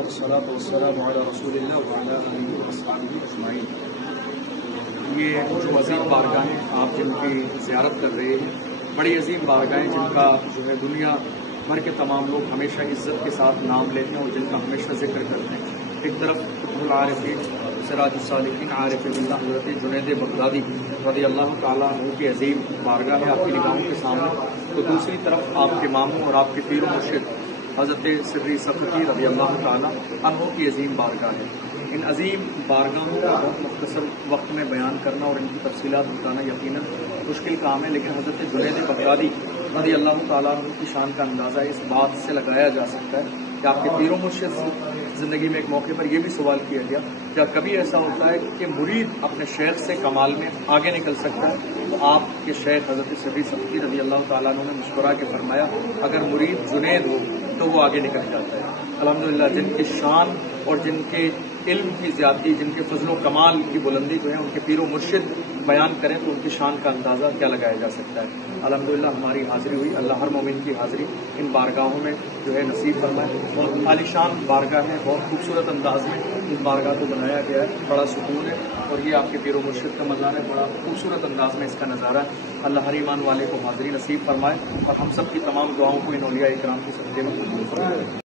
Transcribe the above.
वस्सलातु वस्सलामु अला रसूलिल्लाह व अला आलिहि व अस्हाबिहि अजमाइन। ये जो अजीम बारगाहें आप जिनकी ज़ियारत कर रहे हैं, बड़ी अजीम बारगाहें जिनका जो है दुनिया भर के तमाम लोग हमेशा इज्जत के साथ नाम लेते हैं और जिनका हमेशा जिक्र करते हैं। एक तरफ कुतुबुल आरिफीन सिराजुस सालिकीन आरिफ बिल्लाह हज़रत जुनैद बगदादी रज़ी अल्लाह तआला अन्हु की अजीम बारगाह है आपकी निगाहों के सामने, तो दूसरी तरफ आपके मामू और आपके पीर मुर्शिद हज़रत सिर्री सफ़ी रज़ी अल्लाह तआला अन्हु की अजीम बारगाह है। इन अजीम बारगाहों को बहुत मुख्तसर वक्त में बयान करना और इनकी तफसीलात बताना यकीनन मुश्किल काम है, लेकिन हज़रत जुनैद बगदादी रज़ी अल्लाह तआला अन्हु की शान का अंदाज़ा इस बात से लगाया जा सकता है कि आपके पीर मुर्शिद ज़िंदगी में एक मौके पर यह भी सवाल किया गया, क्या कभी ऐसा होता है कि मुरीद अपने शेख से कमाल में आगे निकल सकता है? तो आपके शेख हज़रत सिर्री सफ़ी रज़ी अल्लाह तआला अन्हु ने मुस्कुरा के फरमाया, अगर मुरीद जुनैद हो तो वो आगे निकल जाता है। अल्हम्दुलिल्लाह, जिनकी शान और जिनके इल्म की ज़्यादती, जिनके फजलो कमाल की बुलंदी जो है उनके पीर मुर्शिद बयान करें तो उनकी शान का अंदाज़ा क्या लगाया जा सकता है। अल्हम्दुलिल्लाह, हमारी हाज़िरी हुई, अल्लाह हर मोमिन की हाज़िरी इन बारगाहों में जो है नसीब फरमाए। बहुत आलीशान बारगाह है, बहुत खूबसूरत अंदाज में इस बारगाह को बनाया गया है, बड़ा सुकून है और ये आपके पीर मुर्शिद का मज़ार है, बड़ा खूबसूरत अंदाज में इसका नज़ारा है। अल्लाह हर ईमान वाले को हाज़िरी नसीब फरमाए और हम सब की तमाम दुआओं को इन औलिया इकराम के सदक़े में कबूल फरमाए।